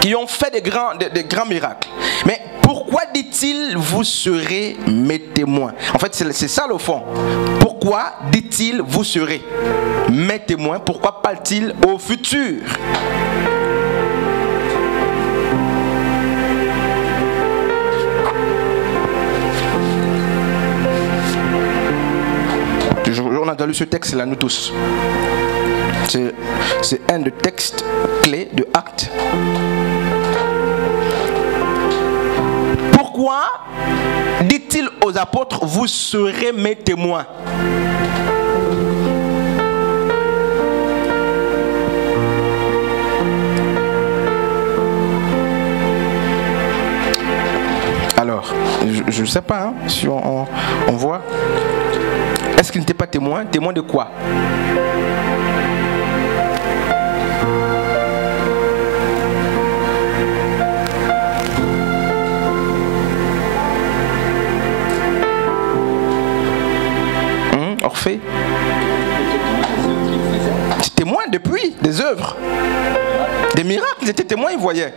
qui ont fait des grands miracles. Mais pourquoi dit-il vous serez mes témoins? En fait, c'est ça le fond. Pourquoi dit-il vous serez mes témoins? Pourquoi parle-t-il au futur? On a lu ce texte-là, nous tous. C'est un des textes clés de Actes. Pourquoi dit-il aux apôtres, vous serez mes témoins? Alors, je ne sais pas hein, si on voit. Est-ce qu'il n'était pas témoin? Témoin de quoi? Orphée? Témoin depuis des œuvres, des miracles, ils étaient témoins, ils voyaient.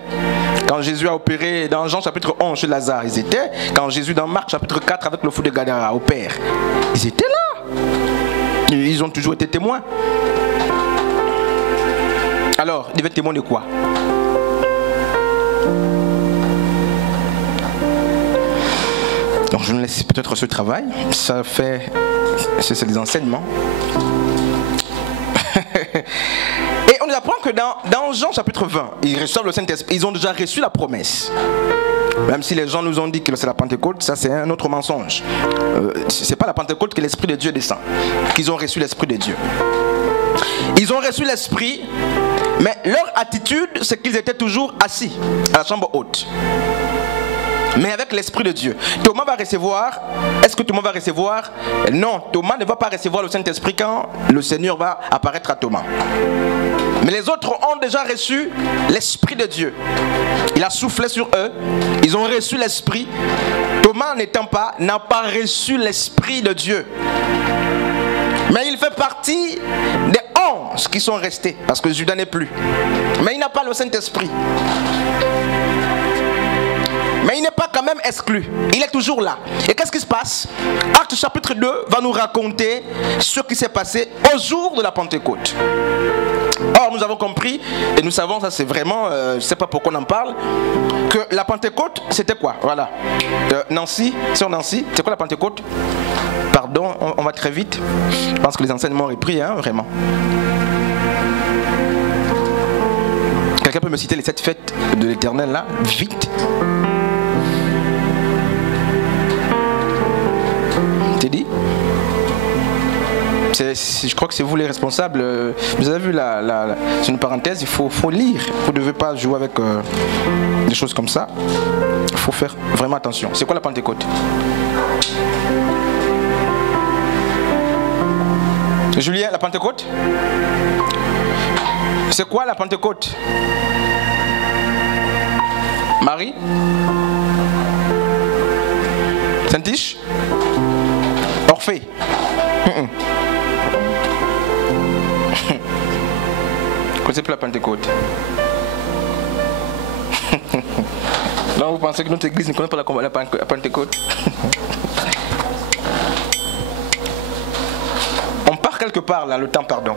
Quand Jésus a opéré dans Jean chapitre 11 chez Lazare, ils étaient. Quand Jésus dans Marc chapitre 4 avec le fou de Gadara opère, ils étaient là. Ils ont toujours été témoins. Alors, ils devaient être témoins de quoi? Donc je me laisse peut-être ce travail. Ça fait... C'est des enseignements. Et on nous apprend que dans Jean chapitre 20, ils reçoivent le Saint-Esprit. Ils ont déjà reçu la promesse. Même si les gens nous ont dit que c'est la Pentecôte, ça c'est un autre mensonge. C'est pas la Pentecôte que l'Esprit de Dieu descend. Qu'ils ont reçu l'Esprit de Dieu. Ils ont reçu l'Esprit, mais leur attitude, c'est qu'ils étaient toujours assis à la chambre haute. Mais avec l'Esprit de Dieu. Thomas va recevoir. Est-ce que Thomas va recevoir? Non, Thomas ne va pas recevoir le Saint-Esprit quand le Seigneur va apparaître à Thomas. Mais les autres ont déjà reçu l'Esprit de Dieu. Il a soufflé sur eux. Ils ont reçu l'Esprit. Thomas n'a pas reçu l'Esprit de Dieu. Mais il fait partie des 11 qui sont restés. Parce que Judas n'est plus. Mais il n'a pas le Saint-Esprit. Mais il n'est pas quand même exclu. Il est toujours là. Et qu'est-ce qui se passe? Acte chapitre 2 va nous raconter ce qui s'est passé au jour de la Pentecôte. Or, nous avons compris, et nous savons, ça c'est vraiment, je ne sais pas pourquoi on en parle, que la Pentecôte, c'était quoi? Voilà. Nancy, sur Nancy, c'est quoi la Pentecôte? Pardon, on va très vite. Je pense que les enseignements ont repris, hein, vraiment. Quelqu'un peut me citer les 7 fêtes de l'Éternel là? Vite. C'est dit? Je crois que c'est vous les responsables. Vous avez vu c'est une parenthèse, il faut lire. Vous ne devez pas jouer avec des choses comme ça. Il faut faire vraiment attention. C'est quoi la Pentecôte? Julien, la Pentecôte? C'est quoi la Pentecôte? Marie? Saint-Tiche? Orphée? Vous connaissez plus la Pentecôte? Non, vous pensez que notre église ne connaît pas la Pentecôte? On part quelque part là, le temps pardon.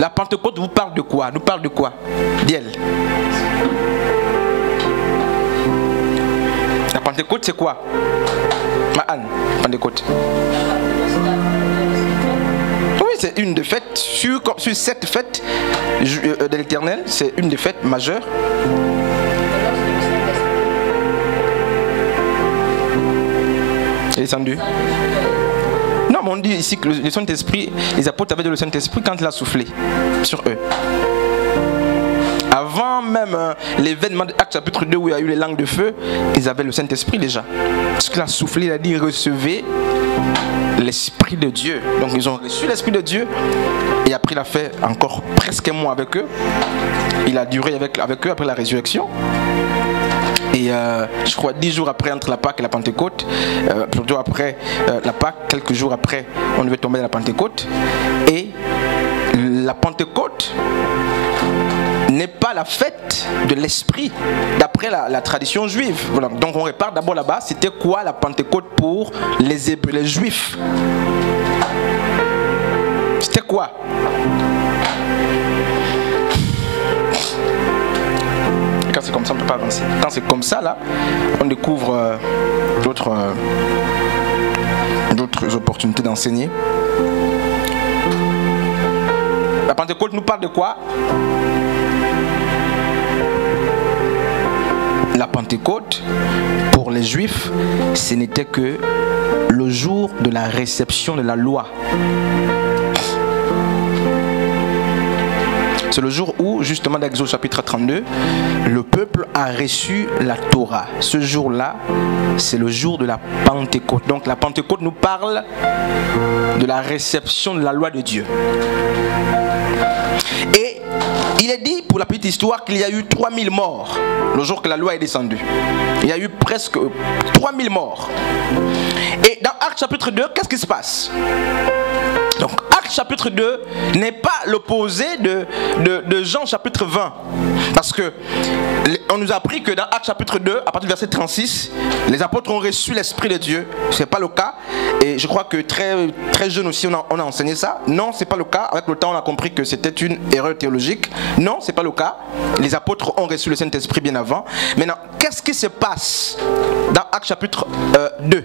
La Pentecôte vous parle de quoi? Nous parle de quoi? D'elle. La Pentecôte c'est quoi? Anne, Pentecôte. Oui, c'est une des fêtes. Sur 7 fêtes de l'Éternel, c'est une des fêtes majeures. Il est descendu. Non, mais on dit ici que le Saint-Esprit, les apôtres avaient le Saint-Esprit quand il a soufflé sur eux. Avant même l'événement de Actes chapitre 2 où il y a eu les langues de feu, ils avaient le Saint-Esprit déjà. Parce qu'il a soufflé, il a dit recevez l'Esprit de Dieu. Donc ils ont reçu l'Esprit de Dieu. Et après il a fait encore presque un mois avec eux. Il a duré avec eux après la résurrection. Et je crois 10 jours après entre la Pâque et la Pentecôte, plutôt après la Pâque, quelques jours après, on devait tomber dans la Pentecôte. Et la Pentecôte n'est pas la fête de l'esprit d'après la tradition juive. Voilà. Donc on repart d'abord là-bas. C'était quoi la Pentecôte pour les Hébreux, les Juifs? C'était quoi? Quand c'est comme ça, on ne peut pas avancer. Quand c'est comme ça, là, on découvre d'autres opportunités d'enseigner. La Pentecôte nous parle de quoi? La Pentecôte, pour les Juifs, ce n'était que le jour de la réception de la loi. C'est le jour où, justement, dans Exode chapitre 32, le peuple a reçu la Torah. Ce jour-là, c'est le jour de la Pentecôte. Donc la Pentecôte nous parle de la réception de la loi de Dieu. Et il est dit, pour la petite histoire, qu'il y a eu 3000 morts le jour que la loi est descendue. Il y a eu presque 3000 morts. Et dans Actes chapitre 2, qu'est-ce qui se passe? Donc Actes chapitre 2 n'est pas l'opposé de Jean chapitre 20. Parce que on nous a appris que dans Actes chapitre 2, à partir du verset 36, les apôtres ont reçu l'Esprit de Dieu. Ce n'est pas le cas. Et je crois que très, très jeune aussi, on a enseigné ça. Non, ce n'est pas le cas. Avec le temps, on a compris que c'était une erreur théologique. Non, ce n'est pas le cas. Les apôtres ont reçu le Saint-Esprit bien avant. Maintenant, qu'est-ce qui se passe dans Actes chapitre 2?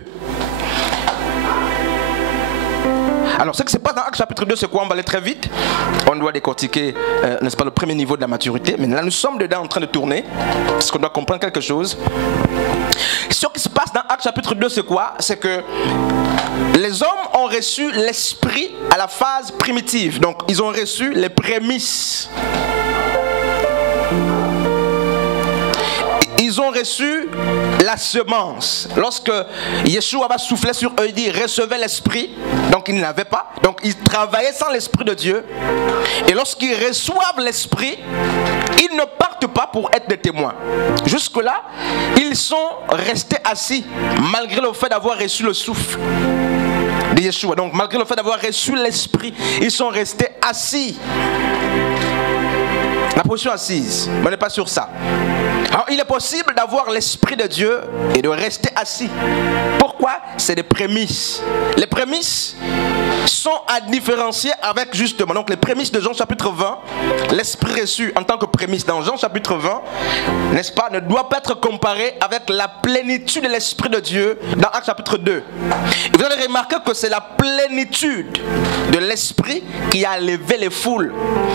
Alors, ce qui se passe dans Actes chapitre 2, c'est quoi? On va aller très vite. On doit décortiquer, n'est-ce pas, le premier niveau de la maturité. Mais là, nous sommes dedans en train de tourner, parce qu'on doit comprendre quelque chose. Ce qui se passe dans Actes chapitre 2, c'est quoi? C'est que les hommes ont reçu l'esprit à la phase primitive. Donc, ils ont reçu les prémices. Ils ont reçu la semence. Lorsque Yeshua va souffler sur eux, il dit recevez l'esprit. Donc ils ne l'avaient pas. Donc ils travaillaient sans l'esprit de Dieu. Et lorsqu'ils reçoivent l'esprit, ils ne partent pas pour être des témoins. Jusque-là, ils sont restés assis malgré le fait d'avoir reçu le souffle de Yeshua. Donc malgré le fait d'avoir reçu l'esprit, ils sont restés assis. La position assise, mais on n'est pas sur ça. Alors, il est possible d'avoir l'Esprit de Dieu et de rester assis. Pourquoi? C'est des prémices. Les prémices sont à différencier avec justement, donc les prémices de Jean chapitre 20, l'Esprit reçu en tant que prémisse dans Jean chapitre 20, n'est-ce pas, ne doit pas être comparé avec la plénitude de l'Esprit de Dieu dans Actes chapitre 2. Et vous allez remarquer que c'est la plénitude de l'Esprit qui a levé les foules.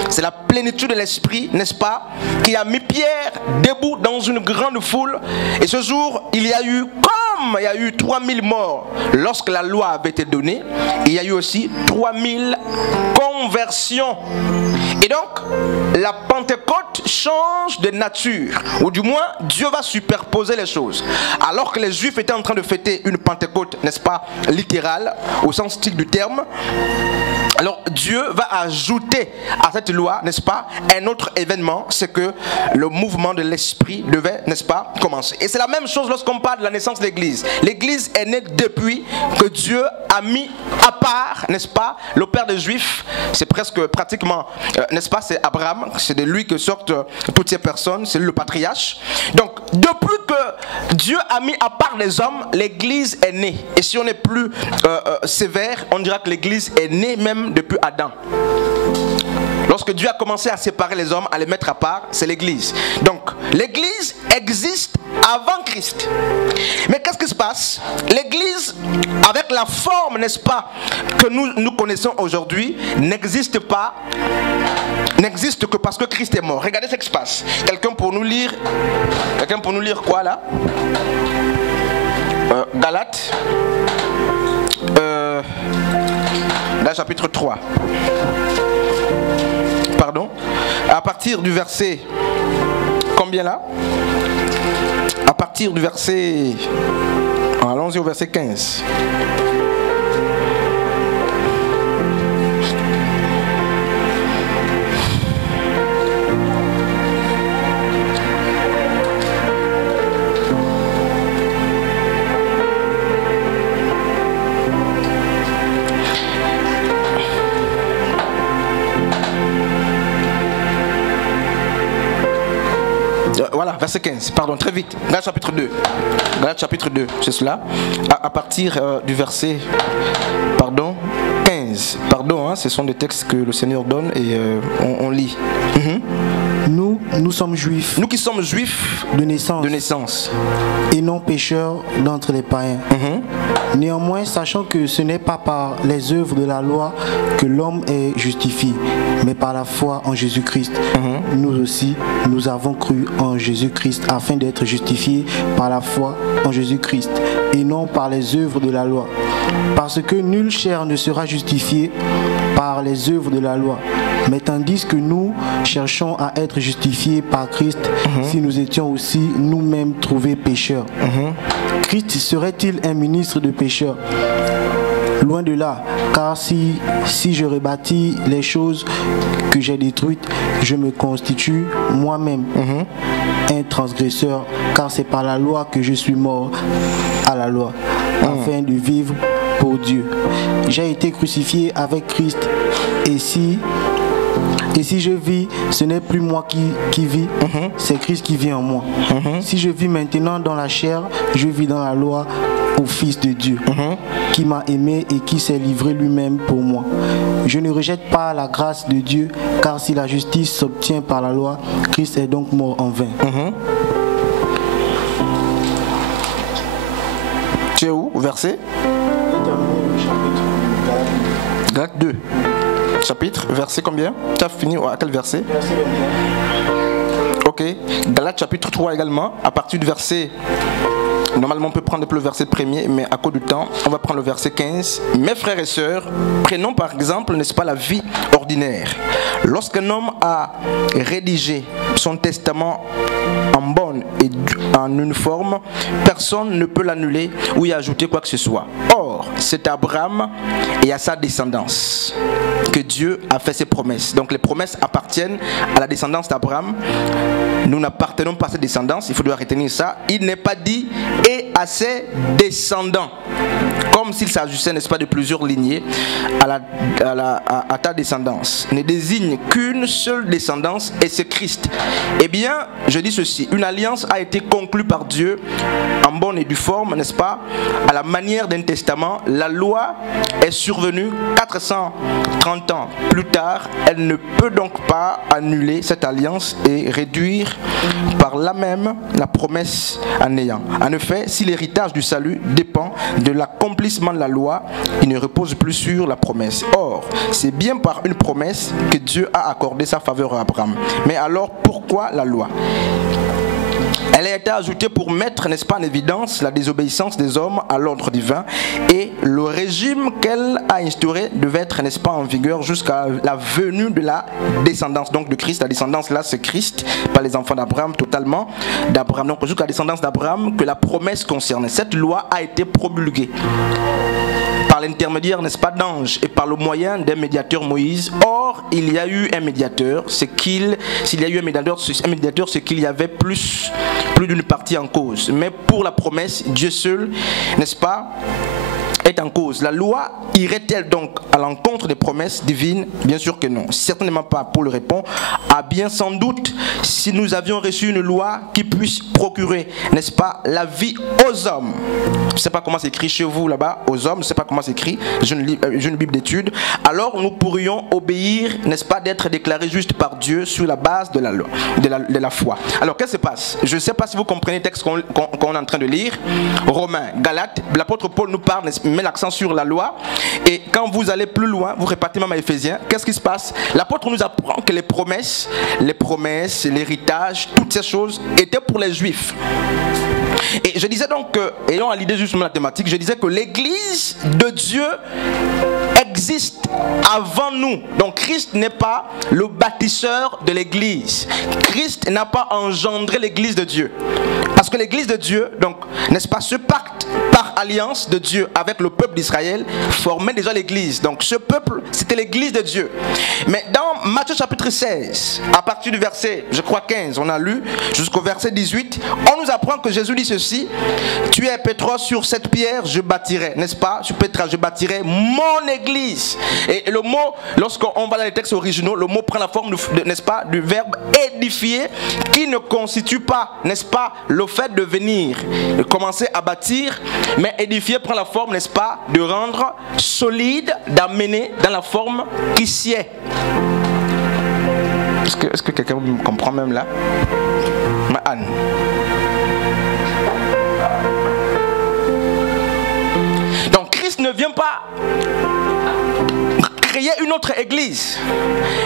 C'est la plénitude de l'Esprit, n'est-ce pas, qui a mis Pierre debout dans une grande foule. Et ce jour, il y a eu, comme il y a eu 3000 morts lorsque la loi avait été donnée, il y a eu aussi 3000 conversions. Et donc, la Pentecôte change de nature, ou du moins, Dieu va superposer les choses. Alors que les Juifs étaient en train de fêter une Pentecôte, n'est-ce pas, littérale, au sens strict du terme, alors Dieu va ajouter à cette loi, n'est-ce pas, un autre événement, c'est que le mouvement de l'esprit devait, n'est-ce pas, commencer. Et c'est la même chose lorsqu'on parle de la naissance de l'Église. L'Église est née depuis que Dieu a mis à part, n'est-ce pas, le père des Juifs. C'est presque pratiquement, n'est-ce pas, c'est Abraham, c'est de lui que sortent toutes ces personnes, c'est lui le patriarche. Donc depuis que Dieu a mis à part les hommes, l'Église est née. Et si on est plus sévère, on dira que l'Église est née même depuis Adam. Lorsque Dieu a commencé à séparer les hommes, à les mettre à part, c'est l'Église. Donc, l'Église existe avant Christ. Mais qu'est-ce qui se passe? L'Église, avec la forme, n'est-ce pas, que nous connaissons aujourd'hui, n'existe pas, n'existe que parce que Christ est mort. Regardez ce qui se passe. Quelqu'un pour nous lire quoi là? Galates. Là, chapitre 3. Pardon. À partir du verset... Combien là? À partir du verset... Allons-y au verset 15. Voilà, verset 15, pardon, très vite. Galates chapitre 2. Galates chapitre 2, c'est cela. À partir du verset, 15. Pardon, ce sont des textes que le Seigneur donne et on lit. Nous sommes juifs. Nous qui sommes juifs de naissance. Et non pécheurs d'entre les païens. Néanmoins, sachant que ce n'est pas par les œuvres de la loi que l'homme est justifié, mais par la foi en Jésus-Christ. Nous aussi, nous avons cru en Jésus-Christ afin d'être justifiés par la foi en Jésus-Christ et non par les œuvres de la loi. Parce que nulle chair ne sera justifiée par les œuvres de la loi. Mais tandis que nous cherchons à être justifiés par Christ, si nous étions aussi nous-mêmes trouvés pécheurs. Christ serait-il un ministre de pécheurs? Loin de là, car si je rebâtis les choses que j'ai détruites, je me constitue moi-même un transgresseur, car c'est par la loi que je suis mort à la loi, afin de vivre pour Dieu. J'ai été crucifié avec Christ, et si je vis, ce n'est plus moi qui vis, c'est Christ qui vit en moi. Si je vis maintenant dans la chair, je vis dans la loi au Fils de Dieu, qui m'a aimé et qui s'est livré lui-même pour moi. Je ne rejette pas la grâce de Dieu, car si la justice s'obtient par la loi, Christ est donc mort en vain. Tu es où, verset? Galates 2. Chapitre, verset combien? Tu as fini à quel verset? Ok. Galates chapitre 3 également, à partir du verset... Normalement on peut prendre le verset premier, mais à cause du temps, on va prendre le verset 15. Mes frères et sœurs, prenons par exemple, n'est-ce pas, la vie ordinaire. Lorsqu'un homme a rédigé son testament en bonne et en une forme, personne ne peut l'annuler ou y ajouter quoi que ce soit. Or, c'est à Abraham et à sa descendance que Dieu a fait ses promesses. Donc les promesses appartiennent à la descendance d'Abraham. Nous n'appartenons pas à cette descendance, il faut retenir ça. Il n'est pas dit et à ses descendants, comme s'il s'agissait, n'est-ce pas, de plusieurs lignées à ta descendance. Ne désigne qu'une seule descendance et c'est Christ. Eh bien, je dis ceci, une alliance a été conclue par Dieu en bonne et due forme, n'est-ce pas, à la manière d'un testament. La loi est survenue 430 ans plus tard. Elle ne peut donc pas annuler cette alliance et réduire par là même la promesse à néant. En effet, si l'héritage du salut dépend de l'accomplissement de la loi, il ne repose plus sur la promesse. Or, c'est bien par une promesse que Dieu a accordé sa faveur à Abraham. Mais alors, pourquoi la loi ? Elle a été ajoutée pour mettre, n'est-ce pas, en évidence la désobéissance des hommes à l'ordre divin, et le régime qu'elle a instauré devait être, n'est-ce pas, en vigueur jusqu'à la venue de la descendance, donc de Christ. La descendance là, c'est Christ, pas les enfants d'Abraham, totalement d'Abraham. Donc jusqu'à la descendance d'Abraham que la promesse concernait. Cette loi a été promulguée par l'intermédiaire, n'est-ce pas, d'anges et par le moyen d'un médiateur, Moïse. Or, il y a eu un médiateur, s'il y a eu un médiateur, c'est qu'il y avait plus d'une partie en cause. Mais pour la promesse, Dieu seul, n'est-ce pas, est en cause. La loi irait-elle donc à l'encontre des promesses divines? Bien sûr que non. Certainement pas. Pour le répondre, bien sans doute, si nous avions reçu une loi qui puisse procurer, n'est-ce pas, la vie aux hommes. Je ne sais pas comment c'est écrit chez vous là-bas, aux hommes, je ne sais pas comment c'est écrit, j'ai une Bible d'études. Alors nous pourrions obéir, n'est-ce pas, d'être déclarés justes par Dieu sur la base de la loi, de la foi. Alors qu'est-ce qui se passe? Je ne sais pas si vous comprenez le texte qu'on est en train de lire. Romains, Galates, l'apôtre Paul nous parle, met l'accent sur la loi, et quand vous allez plus loin, vous repartez même à Éphésiens, qu'est-ce qui se passe? L'apôtre nous apprend que les promesses, l'héritage, toutes ces choses étaient pour les Juifs. Et je disais donc, ayant à l'idée justement la thématique, je disais que l'église de Dieu existe avant nous. Donc Christ n'est pas le bâtisseur de l'église. Christ n'a pas engendré l'église de Dieu. Parce que l'église de Dieu, donc, n'est-ce pas, ce pacte par alliance de Dieu avec le peuple d'Israël formait déjà l'église. Donc ce peuple, c'était l'église de Dieu. Mais dans Matthieu chapitre 16, à partir du verset, je crois 15, on a lu, jusqu'au verset 18, on nous apprend que Jésus dit ceci: tu es Pétros, sur cette pierre je bâtirai, n'est-ce pas? Sur Pétra je bâtirai mon église. Et le mot, lorsqu'on va dans les textes originaux, le mot prend la forme, n'est-ce pas, du verbe édifier, qui ne constitue pas, n'est-ce pas, le fait de venir, de commencer à bâtir, mais édifier prend la forme, n'est-ce pas, de rendre solide, d'amener dans la forme qui sied. Est-ce que quelqu'un me comprend même là? Anne. Donc Christ ne vient pas créer une autre église,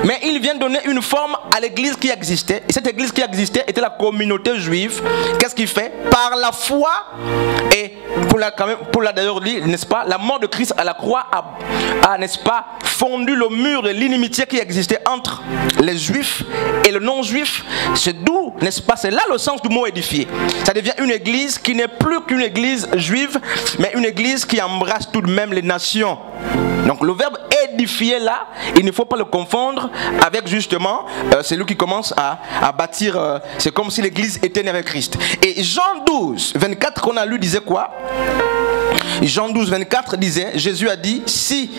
mais il vient donner une forme à l'église qui existait. Et cette église qui existait était la communauté juive. Qu'est-ce qu'il fait? Par la foi, et pour la d'ailleurs dit, n'est-ce pas, la mort de Christ à la croix a n'est-ce pas, fondu le mur de l'inimitié qui existait entre les juifs et le non-juif. C'est d'où, n'est-ce pas, c'est là le sens du mot édifier. Ça devient une église qui n'est plus qu'une église juive, mais une église qui embrasse tout de même les nations. Donc le verbe édifier là, il ne faut pas le confondre avec justement celui qui commence à bâtir. C'est comme si l'église était née avec Christ. Et Jean 12, 24 qu'on a lu disait quoi? Jean 12, 24 disait, Jésus a dit, si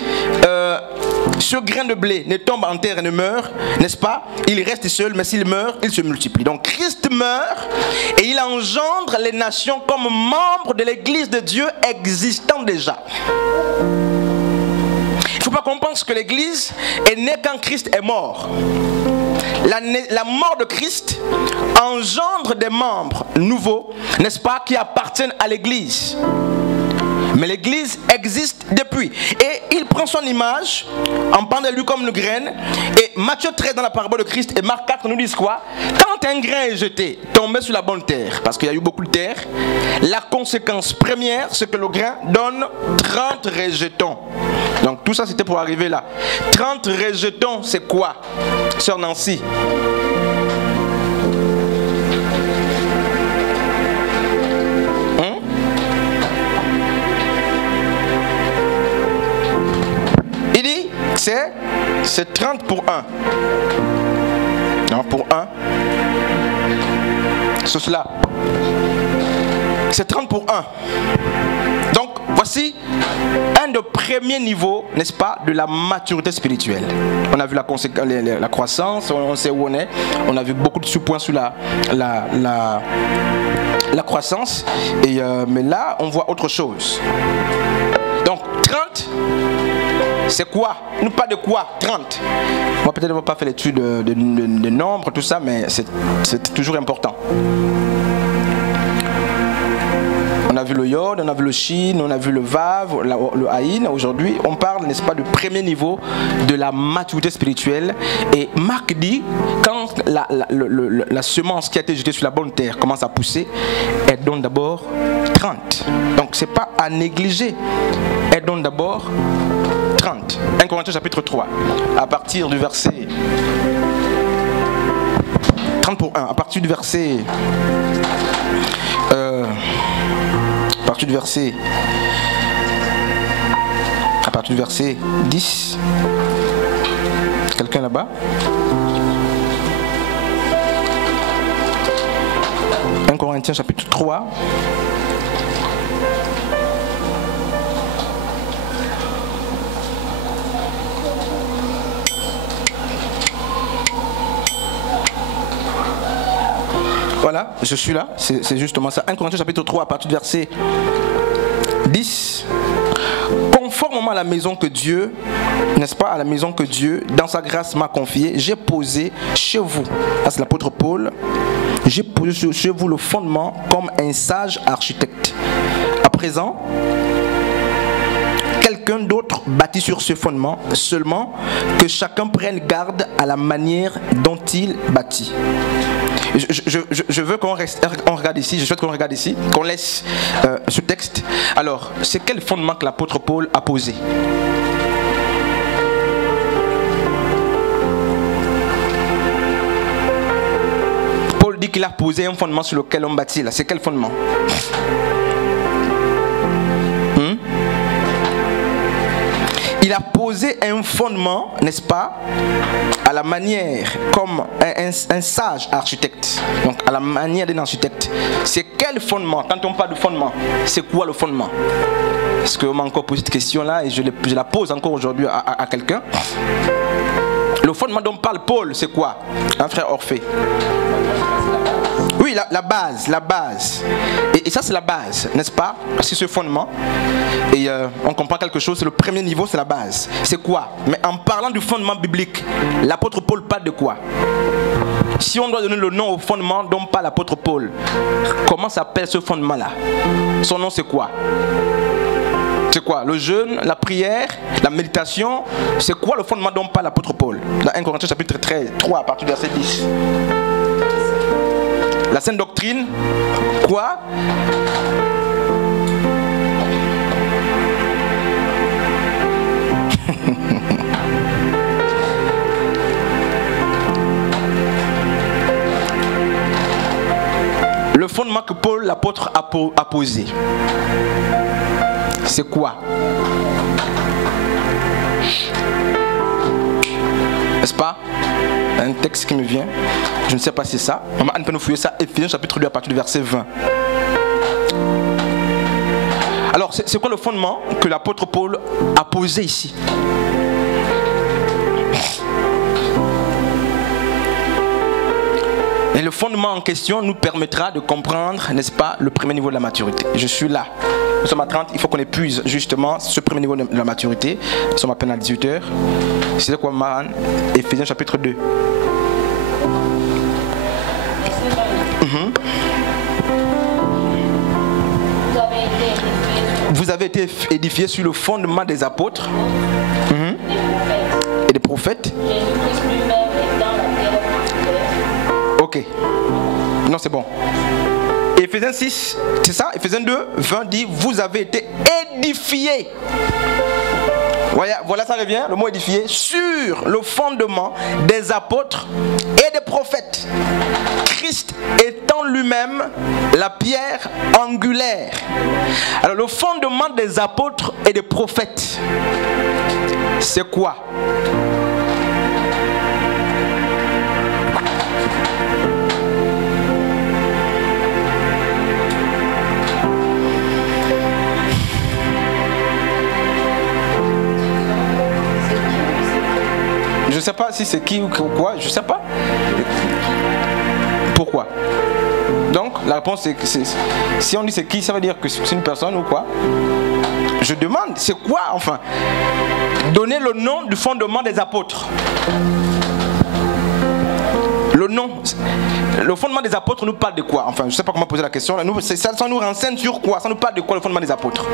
ce grain de blé ne tombe en terre et ne meurt, n'est-ce pas, il reste seul, mais s'il meurt, il se multiplie. Donc Christ meurt et il engendre les nations comme membres de l'église de Dieu existant déjà. Il ne faut pas qu'on pense que l'église est née quand Christ est mort. La mort de Christ engendre des membres nouveaux, n'est-ce pas, qui appartiennent à l'église. Mais l'église existe depuis. Et il prend son image, en parlant de lui comme une graine. Et Matthieu 13 dans la parabole de Christ et Marc 4 nous disent quoi? Quand un grain est jeté, tombé sur la bonne terre, parce qu'il y a eu beaucoup de terre, la conséquence première, c'est que le grain donne 30 rejetons. Donc tout ça c'était pour arriver là. 30 rejetons, c'est quoi, sœur Nancy? C'est 30 pour 1. Non, pour 1. C'est cela. C'est 30 pour 1. Donc, voici un des premiers niveaux, n'est-ce pas, de la maturité spirituelle. On a vu la croissance, on sait où on est. On a vu beaucoup de sous-points sur la croissance. Mais là, on voit autre chose. Donc, 30. C'est quoi? Nous pas de quoi? 30. Moi peut-être on ne va pas faire l'étude de nombres, tout ça, mais c'est toujours important. On a vu le yod, on a vu le shin, on a vu le vav, le haïn. Aujourd'hui, on parle, n'est-ce pas, du premier niveau de la maturité spirituelle. Et Marc dit, quand la semence qui a été jetée sur la bonne terre commence à pousser, elle donne d'abord 30. Donc c'est pas à négliger. Elle donne d'abord 30. 1 Corinthiens chapitre 3, à partir du verset 30 pour 1, à partir du verset à partir du verset 10. Quelqu'un là-bas? 1 Corinthiens chapitre 3. Voilà, je suis là, c'est justement ça. 1 Corinthiens chapitre 3 à partir du verset 10. Conformément à la maison que Dieu, n'est-ce pas, à la maison que Dieu, dans sa grâce m'a confiée, j'ai posé chez vous, là c'est l'apôtre Paul, j'ai posé chez vous le fondement comme un sage architecte. À présent, quelqu'un d'autre bâtit sur ce fondement, seulement que chacun prenne garde à la manière dont il bâtit. Je veux qu'on regarde ici, je souhaite qu'on regarde ici, qu'on laisse ce texte. Alors, c'est quel fondement que l'apôtre Paul a posé? Paul dit qu'il a posé un fondement sur lequel on bâtit là. C'est quel fondement? il a posé un fondement, n'est-ce pas, à la manière, comme un sage architecte, donc à la manière d'un architecte. C'est quel fondement? Quand on parle de fondement, c'est quoi le fondement? Est-ce qu'on m'a encore posé cette question-là et je la pose encore aujourd'hui à quelqu'un? Le fondement dont parle Paul, c'est quoi? Un frère Orphée. Oui, la base. Et ça, c'est la base, n'est-ce pas? C'est ce fondement. Et on comprend quelque chose, c'est le premier niveau, c'est la base. C'est quoi? Mais en parlant du fondement biblique, l'apôtre Paul parle de quoi? Si on doit donner le nom au fondement dont parle l'apôtre Paul, comment s'appelle ce fondement-là? Son nom, c'est quoi? C'est quoi? Le jeûne, la prière, la méditation. C'est quoi le fondement dont parle l'apôtre Paul? Dans 1 Corinthiens chapitre 3, à partir du verset 10. La sainte doctrine, quoi? Le fondement que Paul, l'apôtre, a posé, c'est quoi? N'est-ce pas? Un texte qui me vient, je ne sais pas si c'est ça. Maman Anne peut nous fouiller ça, Éphésiens chapitre 2 à partir du verset 20. Alors, c'est quoi le fondement que l'apôtre Paul a posé ici? Et le fondement en question nous permettra de comprendre, n'est-ce pas, le premier niveau de la maturité. Je suis là. Nous sommes à 30, il faut qu'on épuise justement ce premier niveau de la maturité. Nous sommes à peine à 18h. C'est quoi, man? Éphésiens chapitre 2. Vous avez été édifiés sur le fondement des apôtres et des prophètes. Ok. Non, c'est bon. Éphésiens 6, c'est ça? Éphésiens 2, 20 dit, vous avez été édifiés. Voilà, ça revient, le mot édifié, sur le fondement des apôtres et des prophètes. Christ étant lui-même la pierre angulaire. Alors le fondement des apôtres et des prophètes, c'est quoi? Je ne sais pas si c'est qui ou quoi, je ne sais pas. Pourquoi? Donc la réponse c'est si on dit c'est qui, ça veut dire que c'est une personne ou quoi? Je demande, c'est quoi enfin? Donner le nom du fondement des apôtres. Le nom, le fondement des apôtres nous parle de quoi? Enfin, je ne sais pas comment poser la question. Là, ça nous renseigne sur quoi? Ça nous parle de quoi le fondement des apôtres?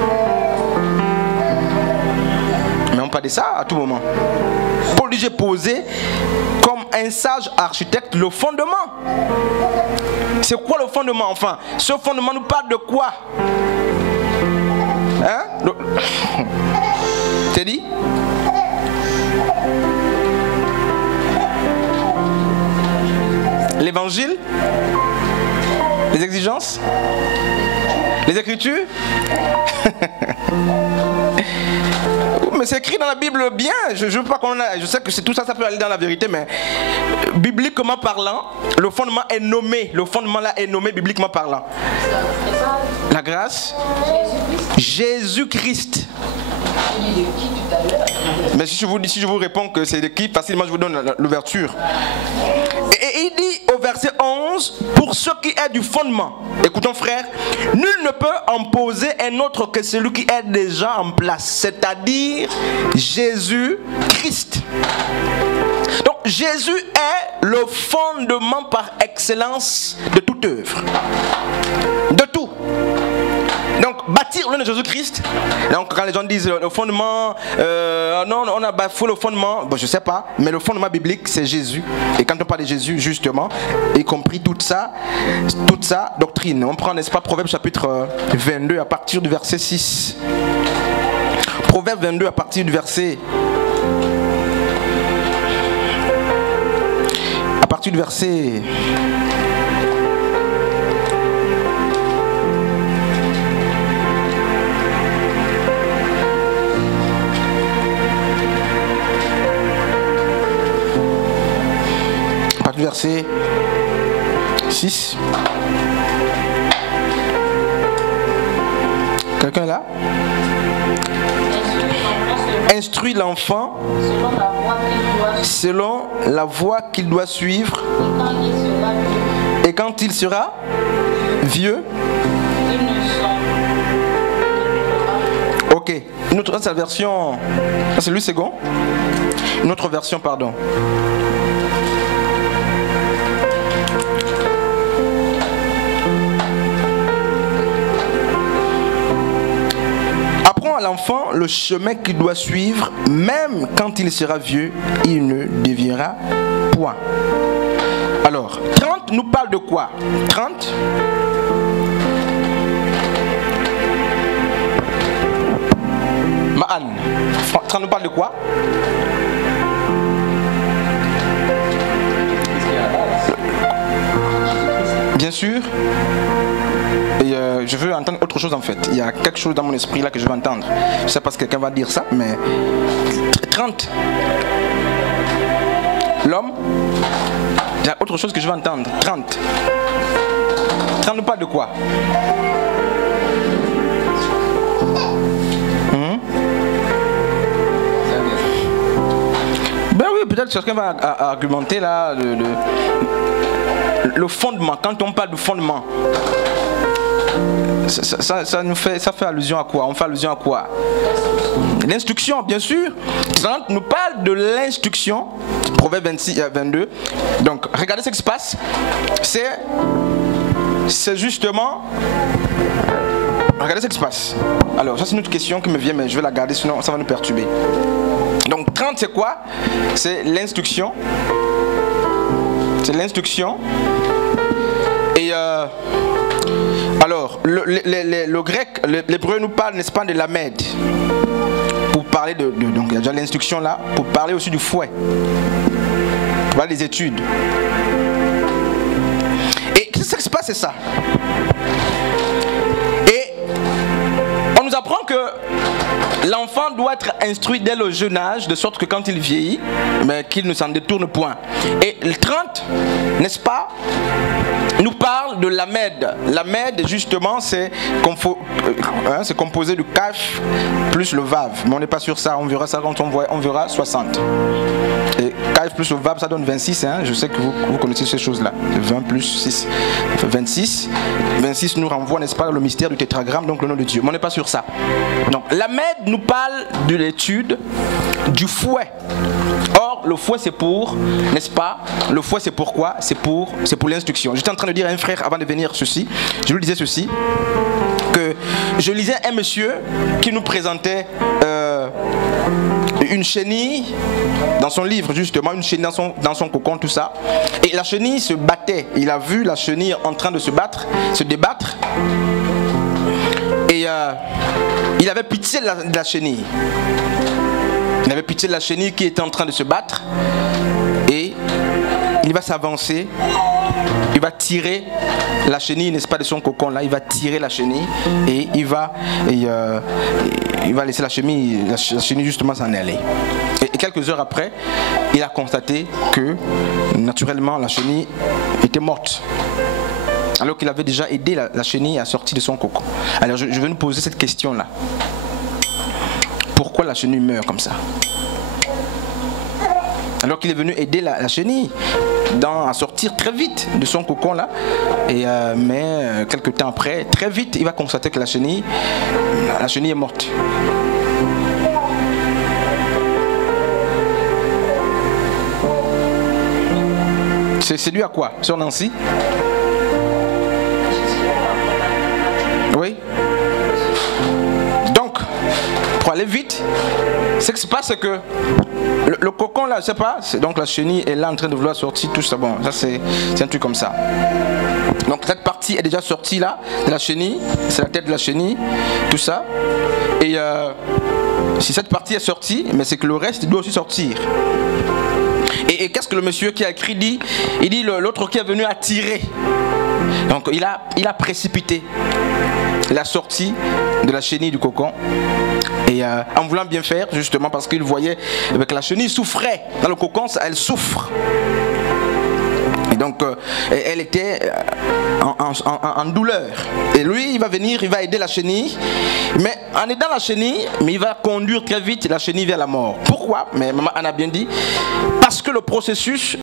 Mais on parle de ça à tout moment. Paul dit, j'ai posé comme un sage architecte le fondement. C'est quoi le fondement? Enfin, ce fondement nous parle de quoi? Hein? T'es dit? L'évangile? Les exigences? Les écritures? Mais c'est écrit dans la Bible bien. Je veux pas qu'on je sais que tout ça, ça peut aller dans la vérité, mais bibliquement parlant, le fondement est nommé. Le fondement là est nommé bibliquement parlant. La grâce, Jésus-Christ. Mais si je vous réponds que c'est de qui, facilement je vous donne l'ouverture. Et il dit au verset 11, pour ce qui est du fondement, écoutons frère, nul ne peut en poser un autre que celui qui est déjà en place, c'est-à-dire Jésus-Christ. Donc Jésus est le fondement par excellence de toute œuvre, de tout. Donc bâtir le nom de Jésus-Christ. Donc quand les gens disent le fondement, non, on a bafoué le fondement, bon, je sais pas, mais le fondement biblique c'est Jésus. Et quand on parle de Jésus justement, y compris toute sa doctrine. On prend, n'est-ce pas, Proverbe chapitre 22 à partir du verset 6. Proverbe 22 à partir du verset... À partir du verset... du verset 6. Quelqu'un est là? Instruis l'enfant selon la voie qu'il doit suivre. Et quand il sera vieux, ok. Une autre, c'est la version. C'est Louis II. Une autre version, pardon. Apprends à l'enfant le chemin qu'il doit suivre, même quand il sera vieux, il ne déviera point. Alors, 30 nous parle de quoi? 30. Ma'an. 30 nous parle de quoi? Bien sûr. Et je veux entendre autre chose en fait. Il y a quelque chose dans mon esprit là que je veux entendre. Je ne sais pas si quelqu'un va dire ça, mais 30. L'homme. Il y a autre chose que je veux entendre. 30. 30 nous parle de quoi? Ben oui, peut-être quelqu'un va argumenter là le fondement. Quand on parle de fondement, ça fait allusion à quoi? On fait allusion à quoi? L'instruction, bien sûr. 30 nous parle de l'instruction. Proverbe 26 à 22. Donc, regardez ce qui se passe. C'est justement... Regardez ce qui se passe. Alors, ça c'est une autre question qui me vient, mais je vais la garder, sinon ça va nous perturber. Donc, 30 c'est quoi? C'est l'instruction. C'est l'instruction. Et alors, le grec, l'hébreu nous parle, n'est-ce pas, de lamed. Pour parler donc il y a déjà l'instruction là, pour parler aussi du fouet. Pour parler des études. Et qu'est-ce qui se passe, c'est ça. Et on nous apprend que l'enfant doit être instruit dès le jeune âge, de sorte que quand il vieillit, mais qu'il ne s'en détourne point. Et le 30, n'est-ce pas, nous parle de l'Amed. L'Amed, justement, c'est composé de Kaf plus le Vav. Mais on n'est pas sur ça, on verra ça quand on verra 60. Et Kaf plus le Vav, ça donne 26. Hein. Je sais que vous connaissez ces choses-là. 20 plus 6, 26. 26 nous renvoie, n'est-ce pas, le mystère du tétragramme, donc le nom de Dieu. Mais on n'est pas sur ça. Donc, l'Amed nous parle de l'étude du fouet. Or, le fouet, c'est pour, n'est-ce pas? Le fouet, c'est pourquoi? C'est pour l'instruction. J'étais en train de dire à un frère avant de venir ceci, je lui disais ceci, que je lisais un monsieur qui nous présentait une chenille dans son livre, justement, une chenille dans son cocon, tout ça. Et la chenille se battait. Il a vu la chenille en train de se débattre. Et il avait pitié de la chenille. Il avait pitié de la chenille qui était en train de se battre. Et il va s'avancer. Il va tirer la chenille, n'est-ce pas, de son cocon là. Il va tirer la chenille et il va laisser la chenille justement s'en aller. Et quelques heures après, il a constaté que naturellement la chenille était morte. Alors qu'il avait déjà aidé la chenille à sortir de son cocon. Alors je vais nous poser cette question là. Pourquoi la chenille meurt comme ça? Alors qu'il est venu aider la chenille à sortir très vite de son cocon là. Mais quelques temps après, très vite, il va constater que la chenille est morte. C'est dû à quoi, Sœur Nancy? Oui. Donc, pour aller vite, ce qui se passe, c'est que le cocon là, je sais pas, donc la chenille est là en train de vouloir sortir, tout ça. Bon, ça c'est un truc comme ça. Donc cette partie est déjà sortie là, de la chenille, c'est la tête de la chenille, tout ça. Et si cette partie est sortie, mais c'est que le reste doit aussi sortir. Et qu'est-ce que le monsieur qui a écrit dit? Il dit l'autre qui est venu a tiré. Donc il a précipité la sortie de la chenille du cocon. Et en voulant bien faire, justement parce qu'il voyait que la chenille souffrait. Dans le cocon, elle souffre. Et donc, elle était en douleur. Et lui, il va venir, il va aider la chenille. Mais en aidant la chenille, mais il va conduire très vite la chenille vers la mort. Pourquoi? Mais maman Anne a bien dit, parce que le processus